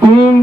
3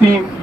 3,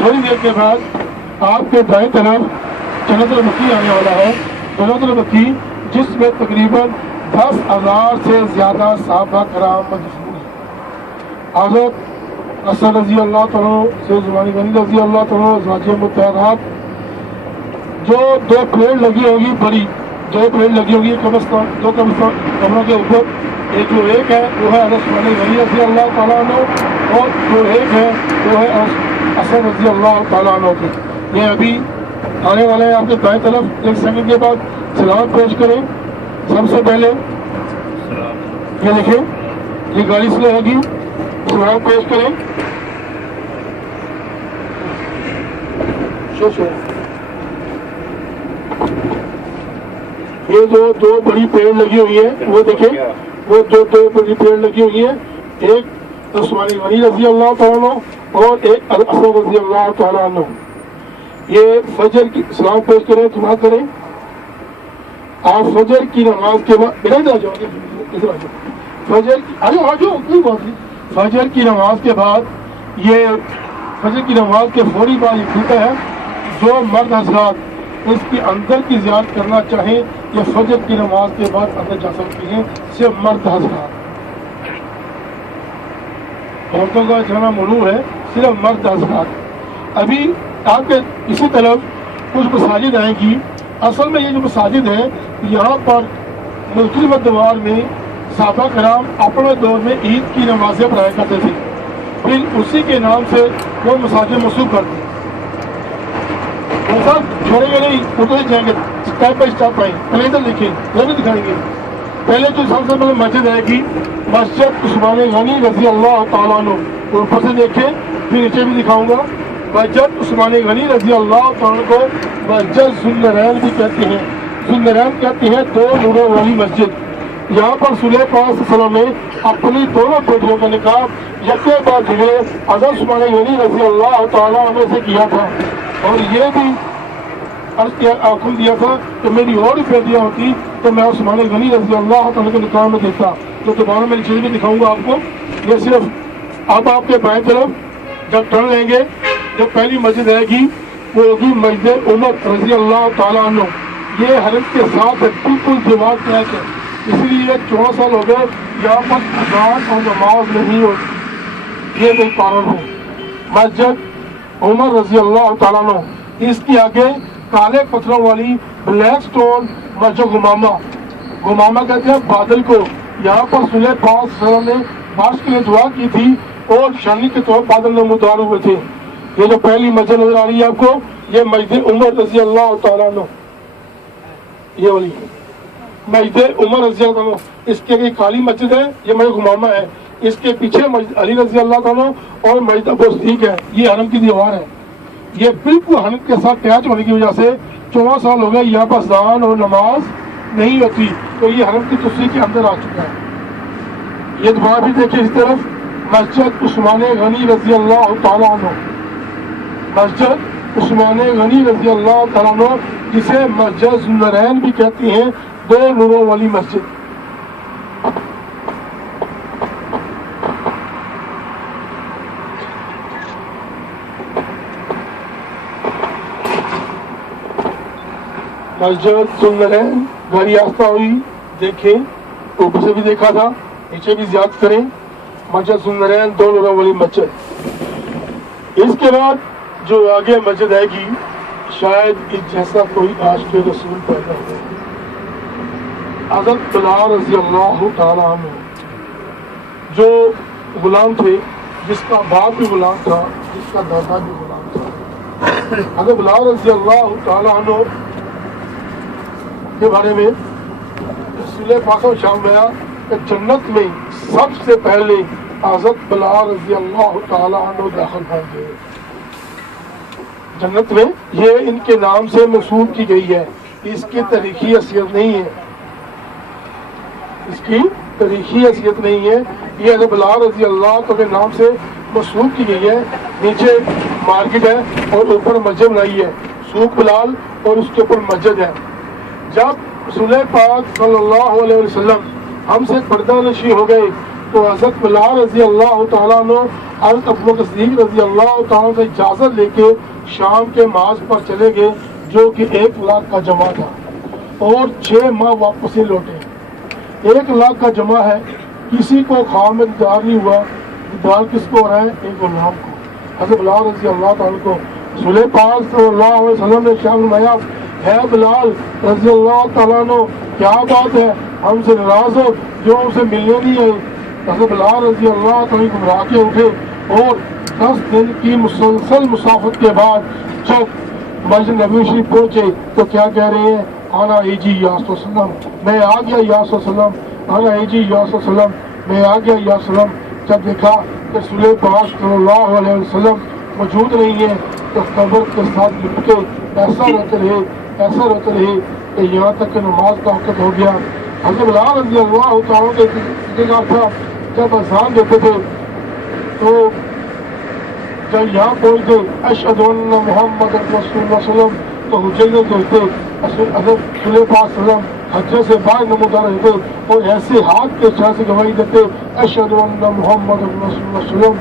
تھوڑی دیر کے بعد آپ کے دائیں طرف جنت البقیع آنے والا ہے. جنت البقیع جس میں تقریباً 10,000 سے زیادہ صحابہ کرام مدفون ہیں. حضرت حسن رضی اللہ تعالیٰ سے زمانی غنی رضی اللہ تعالیٰ ازواج مطہرات جو 2 پلیٹ لگی ہوگی بڑی 2 پلیٹ لگی ہوگی قبرستان 2 قبروں کے اوپر. ایک جو ایک ہے وہ ہے حضرت عثمان غنی رضی اللہ تعالیٰ عنہ اور جو ایک ہے وہ ہے حسن رضی اللہ تعالیٰ عنہ کی. یہ ابھی آنے والے ہیں آپ کے دائیں طرف. 1 سیکنڈ کے بعد سلام پیش کریں. سب سے پہلے یہ دیکھیں یہ گاڑی سلو ہوگی. سلام پیش کریں. یہ جو 2 بڑی پیڑ لگی ہوئی ہیں وہ دیکھیں وہ 2 بڑی پیڑ لگی ہوئی ہیں. ایک عثمان غنی رضی اللہ تعالیٰ اور ایک حسن رضی اللہ تعالیٰ عنہ. یہ فجر کی سلام پیش کریں. دعا کریں. آپ فجر کی نماز کے بعد فجر کی نماز کے بعد یہ فجر کی نماز کے فوری بعد یہ کھلتا ہے. جو مرد حضرات اس کی اندر کی زیارت کرنا چاہیں یہ فجر کی نماز کے بعد اندر جا سکتی ہیں. صرف مرد حضرات. عورتوں کا جانا ممنوع ہے. صرف مرد حضرات. ابھی آپ کے اسی طرف کچھ مساجد آئیں گی. اصل میں یہ جو مساجد ہیں یہاں پر مختلف ادوار میں صحابہ کرام اپنے دور میں عید کی نمازیں پڑھایا کرتے تھے. پھر اسی کے نام سے وہ مساجد منسوخ کرتے ہیں. سب چھوڑیں گے نہیں اردو سے جائیں گے اسٹیپ بائی اسٹیپ آئیں. پہلے ادھر دیکھیں وہ بھی دکھائیں گے. پہلے جو سب سے پہلے مسجد آئے گی مسجد عثمان غنی رضی اللہ تعالیٰ عنہ. اوپر سے دیکھیں پھر نیچے بھی دکھاؤں گا. مسجد عثمان غنی رضی اللہ تعالیٰ کو مسجد ذوالنورین بھی کہتے ہیں. ذوالنورین کہتے ہیں 2 نوروں والی مسجد. یہاں پر رسول پاک صلی اللہ علیہ وسلم نے اپنی دونوں بیٹیوں کا نکاح یکے بعد دیگرے حضرت عثمان غنی رضی اللہ تعالیٰ عنہ سے کیا تھا. اور یہ بھی حکم دیا تھا کہ میری اور بھی بیٹیاں ہوتی تو میں عثمان غنی رضی اللہ تعالیٰ کے نکاح میں دیتا. تو دوبارہ میں چیز بھی دکھاؤں گا آپ کو. یہ صرف اب آپ کے بائیں طرف جب ٹرن لیں گے جو پہلی مسجد رہے گی وہ ہوگی مسجد عمر رضی اللہ تعالیٰ عنہ. یہ حرم کے ساتھ بالکل دیوار پیک ہے. اس لیے 14 سال ہو گئے یہاں پر اذان اور نماز نہیں ہوتی. یہ ایک کارن ہے. مسجد عمر رضی اللہ تعالیٰ عنہ. اس کی آگے کالے پتھروں والی بلیک سٹون مسجد گمامہ کہتے ہیں بادل کو. یہاں پر رسول پاک صلی اللہ علیہ وسلم نے بارش کے لیے دعا کی تھی اور شانی کے طور بادل میں متعارف ہوئے تھے. یہ جو پہلی مسجد نظر آ رہی ہے آپ کو یہ مسجد عمر رضی اللہ تعالیٰ عنہ. یہ والی مسجد عمر رضی اللہ عنہ. اس کے ایک کالی مسجد ہے یہ مسجد گمامہ ہے. اس کے پیچھے مسجد علی رضی اللہ تعالیٰ اور مسجد ابو صدیق ہے. یہ حرم کی دیوار ہے. یہ بالکل حرم کے ساتھ اٹیچ ہونے کی وجہ سے 14 سال ہو گئے یہاں پر اذان اور نماز نہیں ہوتی. تو یہ حرم کی تصویر کے اندر آ چکا ہے. یہ دوبارہ بھی دیکھیں اس طرف مسجد عثمان غنی رضی اللہ تعالیٰ عنہ. مسجد عثمان غنی رضی اللہ تعالیٰ عنہ جسے مسجد ذوالنورین بھی کہتی ہیں 2 نوروں والی مسجد. مسجد ذوالنورین گاڑی آستہ ہوئی دیکھیں. اوپر سے بھی دیکھا تھا نیچے بھی زیادہ کریں. مسجد ذوالنورین 2 نوروں والی مسجد. اس کے بعد جو آگے مسجد آئے گی شاید اس جیسا کوئی عاشق رسول پیدا ہو. حضرت بلال رضی اللہ تعالیٰ عنہ جو غلام تھے جس کا باپ بھی غلام تھا جس کا دادا بھی غلام تھا. حضرت بلال رضی اللہ تعالیٰ عنہ کے بارے میں رسول پاک شام گیا کہ جنت میں سب سے پہلے حضرت بلال رضی اللہ تعالیٰ عنہ داخل ہوں گے. جنت میں یہ ان کے نام سے منسوب کی گئی ہے. اس کی تاریخی حیثیت نہیں ہے. اس کی تاریخی حیثیت نہیں ہے. یہ حضرت بلال رضی اللہ کے نام سے منسوب کی گئی ہے. نیچے مارکیٹ ہے اور اوپر مسجد بنائی ہے سوق بلال اور اس کے اوپر مسجد ہے. جب رسول پاک صلی اللہ علیہ وسلم ہم سے پردہ نشی ہو گئے تو حضرت بلال رضی اللہ تعالیٰ نے حضرت ابوبکر صدیق رضی اللہ تعالیٰ سے اجازت لے کے شام کے مارچ پر چلے گئے، جو کہ 1,00,000 کا جمع تھا، اور 6 ماہ واپس ہی لوٹے۔ 1,00,000 کا جمع ہے، کسی کو خام میں دیدار نہیں ہوا۔ دیدار کس کو ہو رہا ہے؟ ایک غلام کو، حضرت بلال رضی اللہ تعالیٰ کو۔ رسول پاک صلی اللہ علیہ وسلم نے ارشاد فرمایا، ہے بلال رضی اللہ تعالیٰ عنہ، کیا بات ہے، ہم سے ناراض ہو جو ہم سے ملنے نہیں آئے؟ حضرت بلال رضی اللہ تعالیٰ گھبرا کے اٹھے، اور 10 دن کی مسلسل مسافت کے بعد جب مسجد نبوی شریف پہنچے تو کیا کہہ رہے ہیں؟ آنا اے جی یا رسول وسلم، میں آ گیا یا رسول وسلم، آنا اے جی یا رسول وسلم، میں آ گیا یا رسول وسلم۔ جب دیکھا کہ رسول پاک صلی اللہ علیہ وسلم موجود نہیں ہے تو قبر کے ساتھ لپٹ کے ایسا روتے رہے کہ یہاں تک کہ نماز کا وقت ہو گیا۔ حضرت بلال رضی اللہ تعالیٰ کے جگہ تھا، جب اذان دیتے تھے تو جب یہاں پہنچتے اشہد ان محمد رسول اللہ صلی اللہ علیہ وسلم تو حجرے دیتے، حضرت رسول پاک صلی اللہ علیہ وسلم حجرے سے باہر نمودار رہتے اور ایسے ہاتھ کے اشارے سے گواہی دیتے اشہد ان محمد رسول اللہ صلی اللہ علیہ وسلم۔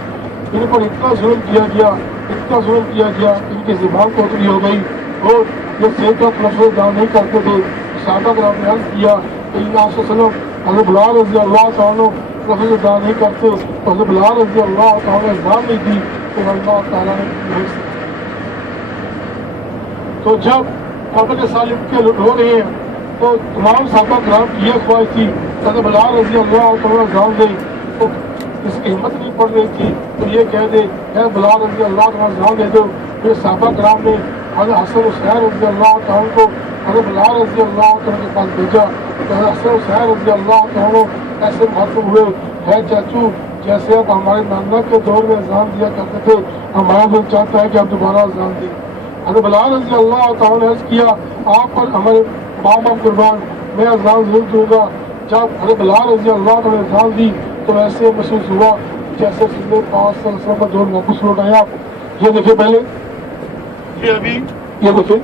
ان پر اتنا ظلم کیا گیا، اتنا ظلم کیا گیا، ان کی زبان کوتری ہو گئی، اور یہ صحت کا لفظ دان نہیں کرتے تھے۔ صحابہ کرام نے عرض کیا کہ اللہ علیہ وسلم حضرت بلال رضی اللہ تعالیٰ لفظ دان نہیں کرتے، تو حضرت بلال رضی اللہ تعالیٰ نے دان نہیں دی تو اللہ تعالیٰ نے نہیں سکتا۔ تو جب قبر کے سالم کے رو رہے ہیں تو تمام صحابہ کرام کی یہ خواہش تھی حضرت بلال رضی اللہ تعالیٰ جان دے، تو اس کی ہمت نہیں پڑ رہی تھی تو یہ کہہ دے اے بلال رضی اللہ تعالیٰ جان دے دو۔ پھر صحابہ کرام نے حضرت حسن حسین رضی اللہ تعالیٰ کو حضرت بلال رضی اللہ تعالیٰ کے پاس بھیجا، تو حضرت حسن حسین رضی اللہ تعالیٰ ایسے مخاطب ہوئے، ہے چاچو جیسے آپ ہمارے نانا کے دور میں اذان دیا کرتے تھے، ہمارا دل چاہتا ہے کہ آپ دوبارہ اذان دیں۔ حضرت بلال رضی اللہ تعالیٰ نے عرض کیا آپ پر ہمارے ماں باپ قربان، میں اذان ضرور دوں گا۔ جب حضرت بلال رضی اللہ تعالیٰ نے اذان دی تو ایسے محسوس ہوا جیسے رسول پاک صلی اللہ علیہ وسلم کا دور واپس لوٹ آیا۔ یہ دیکھیں پہلے، یہ ابھی یہ دیکھیں،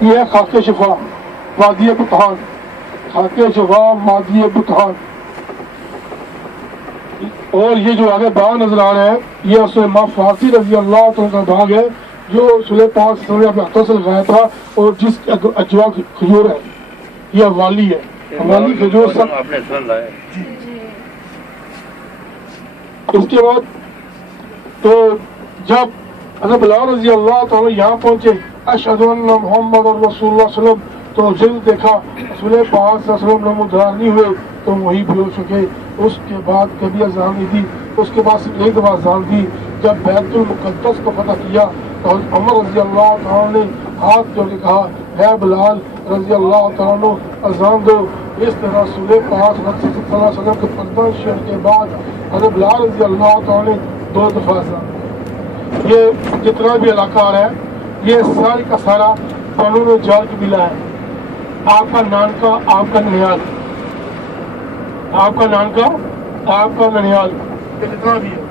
یہ ہے خاک شفا وادی بطحان، خاک شفا وادی بطحان، اور یہ جو آگے باغ نظر آ رہا ہے یہ رسول ماں فاطمہ رضی اللہ تعالیٰ کا باغ ہے جو رسول پاک صلی اللہ علیہ وسلم اپنے ہاتھوں سے لگایا تھا، اور جس کے اجوا کھجور ہے، یہ حوالی ہے، حوالی کھجور سب آپ نے سن لائے۔ اس کے بعد تو جب حضرت بلال رضی اللہ تعالیٰ یہاں پہنچے اشہد ان محمد رسول اللہ صلی اللہ علیہ وسلم، تو جلد دیکھا رسول پاک صلی اللہ علیہ وسلم نمودار نہیں ہوئے تو وہی بھی ہو چکے۔ اس کے بعد کبھی اذان نہیں دی، اس کے بعد صرف ایک دفعہ اذان دی جب بیت المقدس کو فتح کیا تو حضرت عمر رضی اللہ تعالیٰ نے ہاتھ جوڑ کے کہا ہے بلال رضی اللہ تعالیٰ اذان دو۔ اس طرح رسول پاک صلی اللہ علیہ وسلم کے پردہ شہر کے بعد حضرت بلال رضی اللہ تعالیٰ نے 2 دفعہ اذان دی۔ یہ جتنا بھی علاقہ آ رہا ہے یہ ساری کا سارا قانون جال قبیلہ ہے، آپ کا نانکا، آپ کا ننیال، آپ کا نانکا، آپ کا ننیال، یہ جتنا بھی ہے۔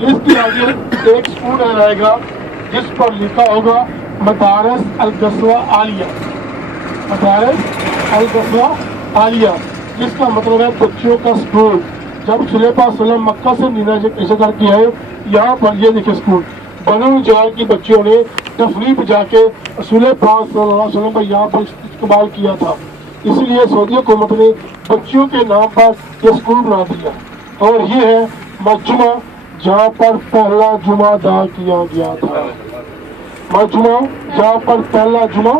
اس کے آگے ایک اسکول آئے گا جس پر لکھا ہوگا مدارس القصوہ عالیہ، مدارس القصوہ عالیہ، جس کا مطلب ہے بچوں کا اسکول۔ جب رسول پاک صلی اللہ علیہ وسلم مکہ سے مدینہ ہجرت کیا ہے، یہاں پر یہ دیکھیں اسکول بنو نجار کی بچیوں نے تفریح پہ جا کے رسول پاک صلی اللہ علیہ وسلم کا یہاں پر استقبال کیا تھا، اس لیے سعودی حکومت نے بچوں کے نام پر یہ اسکول بنا دیا، اور یہ ہے مجمع جہاں پر پہلا جمعہ ادا کیا گیا تھا، مجمع جہاں پر پہلا جمعہ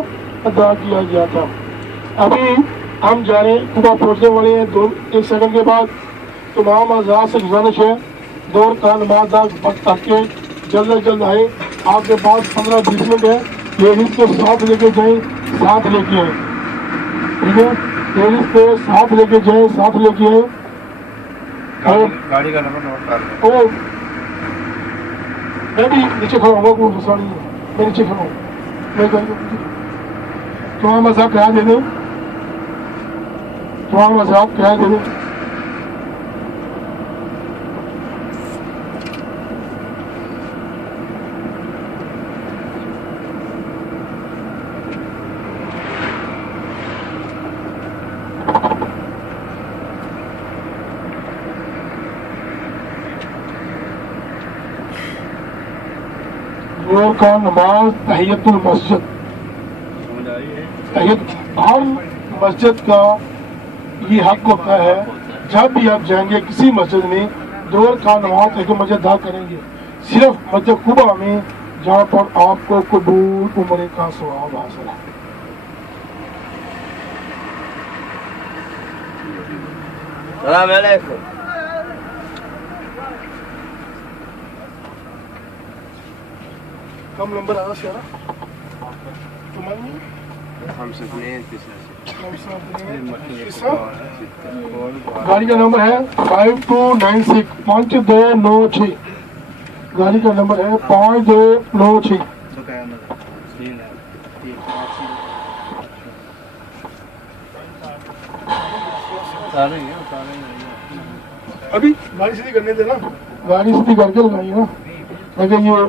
ادا کیا گیا تھا۔ ابھی ہم جا رہے ہیں خدا پہنچنے والے ہیں 1 سیکنڈ کے بعد۔ تمام آزاد سے گزارش ہے دور کا نماز وقت تک کے جلد از جلد آئے، آپ کے پاس 15-20 منٹ ہے، لیڈیز کو ساتھ لے کے جائیں، ساتھ لے کے آئیں، ٹھیک ہے، لیڈیز کو ساتھ لے کے جائیں، ساتھ لے کے آئیں، اور گاڑی کا نمبر نوٹ کر لیں۔ اور میں بھی نیچے کھڑا ہوں گا، کوئی مسئلہ نہیں ہے، میں نیچے کھڑا ہوں، میں تمام مذہب کرایہ دے دیں، تمام مذہب کرایہ دے دیں۔ کا نماز تحیت المسجد، سمجھ آئی ہے؟ تحیت ہر مسجد کا یہ حق ہوتا ہے، جب بھی آپ جائیں گے کسی مسجد میں 2 رکعت نماز ایک مسجد ادا کریں گے، صرف مسجد قباء میں جہاں پر آپ کو قبول عمرے کا ثواب حاصل ہے۔ السلام علیکم۔ کم نمبر آنا سیارا تمہاری گاڑی کا نمبر ہے 5296 5296، گاڑی کا نمبر ہے 5296۔ ابھی گاڑی سیدھی کرنے دے نا، گاڑی سیدھی کر کے لگائی نا، لیکن یہ